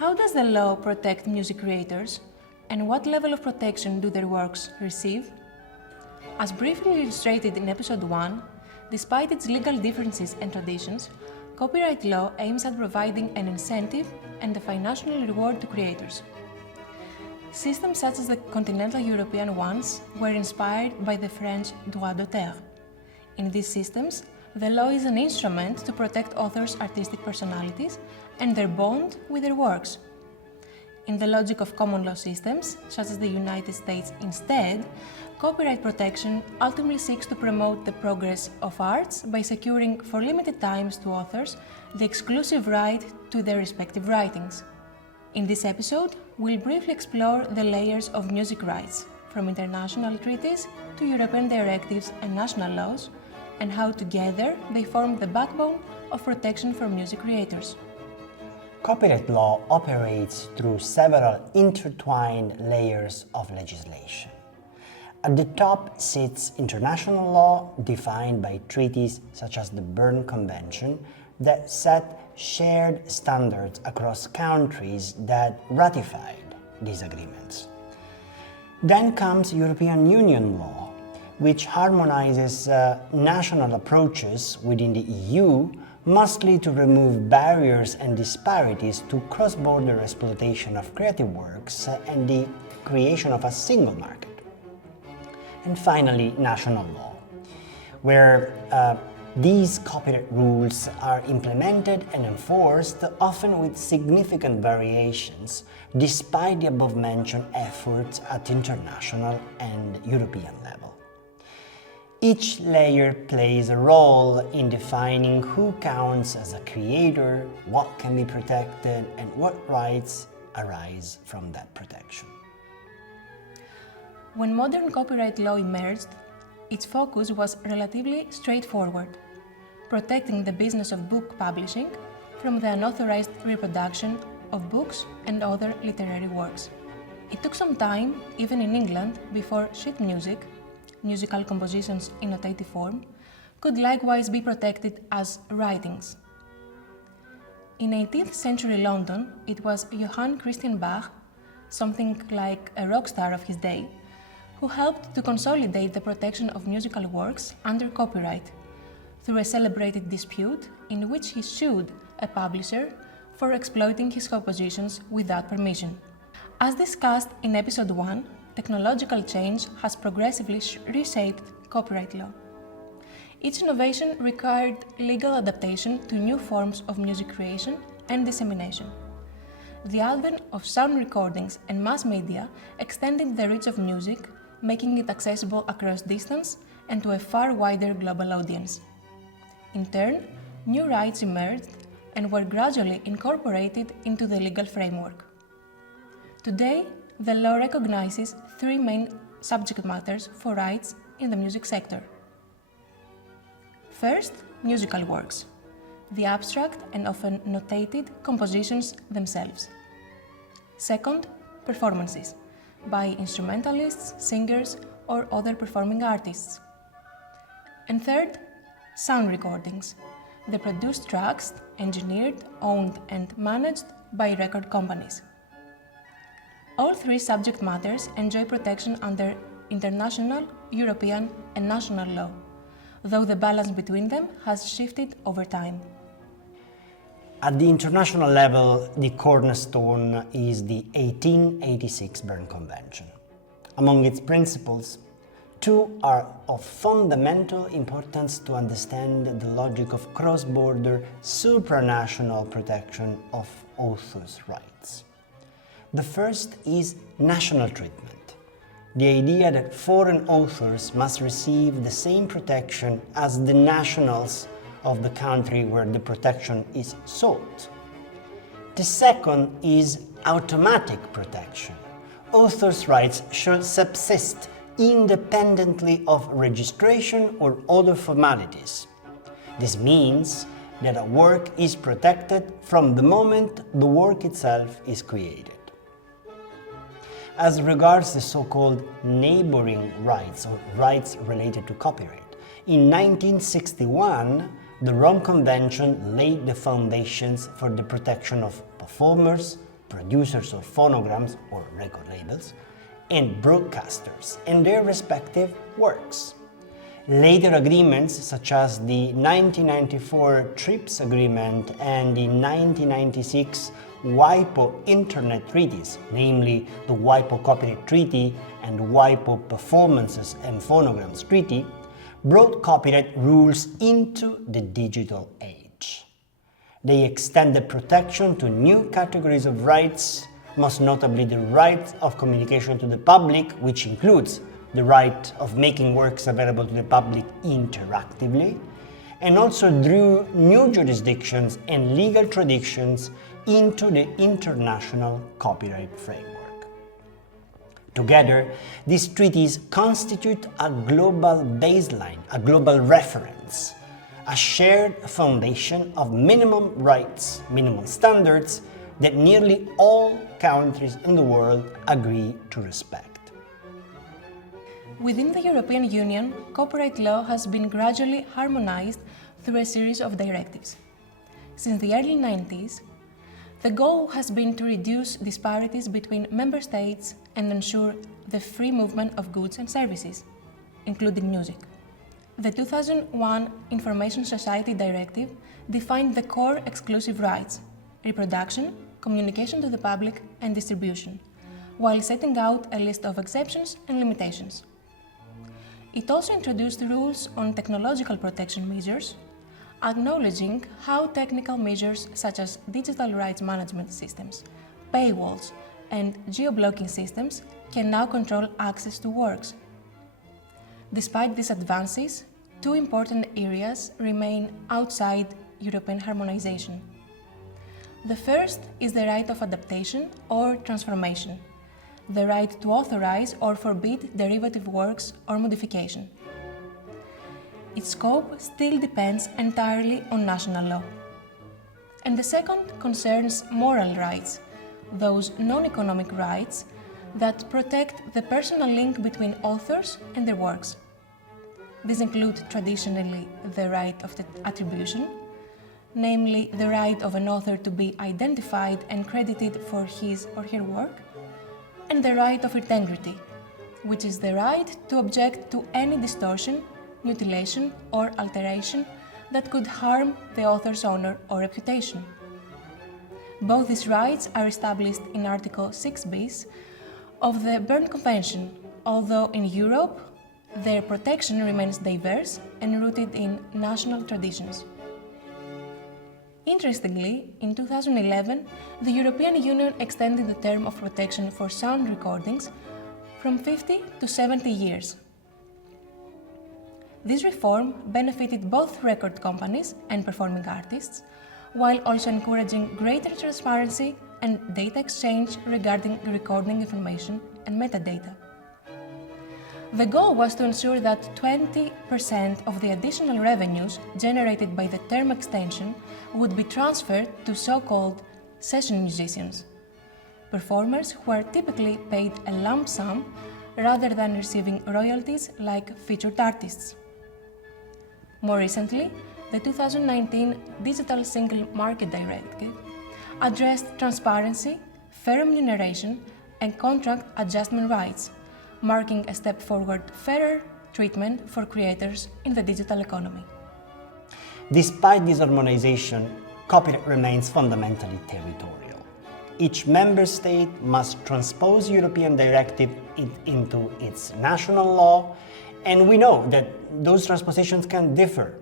How does the law protect music creators, and what level of protection do their works receive? As briefly illustrated in episode 1, despite its legal differences and traditions, copyright law aims at providing an incentive and a financial reward to creators. Systems such as the continental European ones were inspired by the French droit d'auteur. In these systems, the law is an instrument to protect authors' artistic personalities and their bond with their works. In the logic of common law systems, such as the United States instead, copyright protection ultimately seeks to promote the progress of arts by securing for limited times to authors the exclusive right to their respective writings. In this episode, we'll briefly explore the layers of music rights, from international treaties to European directives and national laws, and how together they form the backbone of protection for music creators. Copyright law operates through several intertwined layers of legislation. At the top sits international law, defined by treaties such as the Berne Convention, that set shared standards across countries that ratified these agreements. Then comes European Union law, which harmonizes national approaches within the EU, mostly to remove barriers and disparities to cross-border exploitation of creative works and the creation of a single market. And finally, national law, where these copyright rules are implemented and enforced, often with significant variations, despite the above-mentioned efforts at international and European level. Each layer plays a role in defining who counts as a creator, what can be protected, and what rights arise from that protection. When modern copyright law emerged, its focus was relatively straightforward, protecting the business of book publishing from the unauthorized reproduction of books and other literary works. It took some time, even in England, before sheet music, musical compositions in notative form, could likewise be protected as writings. In 18th century London, it was Johann Christian Bach, something like a rock star of his day, who helped to consolidate the protection of musical works under copyright through a celebrated dispute in which he sued a publisher for exploiting his compositions without permission. As discussed in episode 1, technological change has progressively reshaped copyright law. Each innovation required legal adaptation to new forms of music creation and dissemination. The advent of sound recordings and mass media extended the reach of music, making it accessible across distance and to a far wider global audience. In turn, new rights emerged and were gradually incorporated into the legal framework. Today, the law recognizes three main subject matters for rights in the music sector. First, musical works, the abstract and often notated compositions themselves. Second, performances, by instrumentalists, singers, or other performing artists. And third, sound recordings, the produced tracks, engineered, owned, and managed by record companies. All three subject matters enjoy protection under international, European, and national law, though the balance between them has shifted over time. At the international level, the cornerstone is the 1886 Berne Convention. Among its principles, two are of fundamental importance to understand the logic of cross-border supranational protection of authors' rights. The first is national treatment, the idea that foreign authors must receive the same protection as the nationals of the country where the protection is sought. The second is automatic protection. Authors' rights should subsist independently of registration or other formalities. This means that a work is protected from the moment the work itself is created. As regards the so-called neighboring rights or rights related to copyright, in 1961, the Rome Convention laid the foundations for the protection of performers, producers of phonograms or record labels, and broadcasters and their respective works. Later agreements, such as the 1994 TRIPS Agreement and the 1996 WIPO Internet Treaties, namely the WIPO Copyright Treaty and WIPO Performances and Phonograms Treaty, brought copyright rules into the digital age. They extended protection to new categories of rights, most notably the right of communication to the public, which includes the right of making works available to the public interactively, and also drew new jurisdictions and legal traditions into the international copyright framework. Together, these treaties constitute a global baseline, a global reference, a shared foundation of minimum rights, minimum standards that nearly all countries in the world agree to respect. Within the European Union, copyright law has been gradually harmonized through a series of directives. Since the early 90s, the goal has been to reduce disparities between member states and ensure the free movement of goods and services, including music. The 2001 Information Society Directive defined the core exclusive rights: reproduction, communication to the public, and distribution, while setting out a list of exceptions and limitations. It also introduced rules on technological protection measures, acknowledging how technical measures such as digital rights management systems, paywalls, and geo-blocking systems can now control access to works. Despite these advances, two important areas remain outside European harmonization. The first is the right of adaptation or transformation, the right to authorize or forbid derivative works or modification. Its scope still depends entirely on national law. And the second concerns moral rights, those non-economic rights that protect the personal link between authors and their works. These include traditionally the right of attribution, namely the right of an author to be identified and credited for his or her work, and the right of integrity, which is the right to object to any distortion, mutilation, or alteration that could harm the author's honor or reputation. Both these rights are established in Article 6 bis of the Berne Convention, although in Europe their protection remains diverse and rooted in national traditions. Interestingly, in 2011, the European Union extended the term of protection for sound recordings from 50 to 70 years. This reform benefited both record companies and performing artists, while also encouraging greater transparency and data exchange regarding recording information and metadata. The goal was to ensure that 20% of the additional revenues generated by the term extension would be transferred to so-called session musicians, performers who are typically paid a lump sum rather than receiving royalties like featured artists. More recently, the 2019 Digital Single Market Directive addressed transparency, fair remuneration, and contract adjustment rights, marking a step forward fairer treatment for creators in the digital economy. Despite this harmonization, copyright remains fundamentally territorial. Each member state must transpose European directive into its national law, and we know that those transpositions can differ.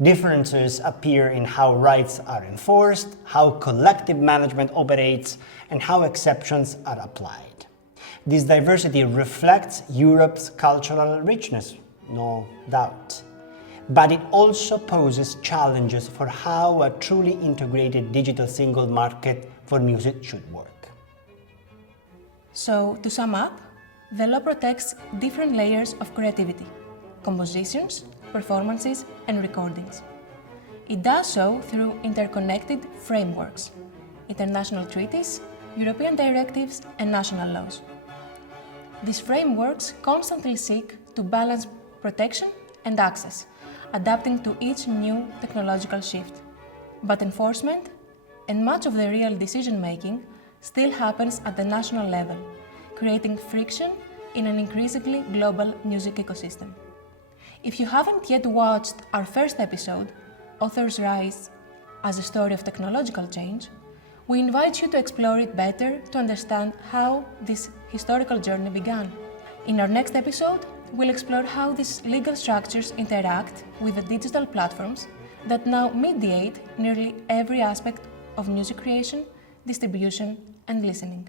Differences appear in how rights are enforced, how collective management operates, and how exceptions are applied. This diversity reflects Europe's cultural richness, no doubt. But it also poses challenges for how a truly integrated digital single market for music should work. So, to sum up, the law protects different layers of creativity: compositions, performances, and recordings. It does so through interconnected frameworks: international treaties, European directives, and national laws. These frameworks constantly seek to balance protection and access, adapting to each new technological shift. But enforcement, and much of the real decision-making, still happens at the national level, creating friction in an increasingly global music ecosystem. If you haven't yet watched our first episode, Author's Rise as a Story of Technological Change, we invite you to explore it better to understand how this historical journey began. In our next episode, we'll explore how these legal structures interact with the digital platforms that now mediate nearly every aspect of music creation, distribution, and listening.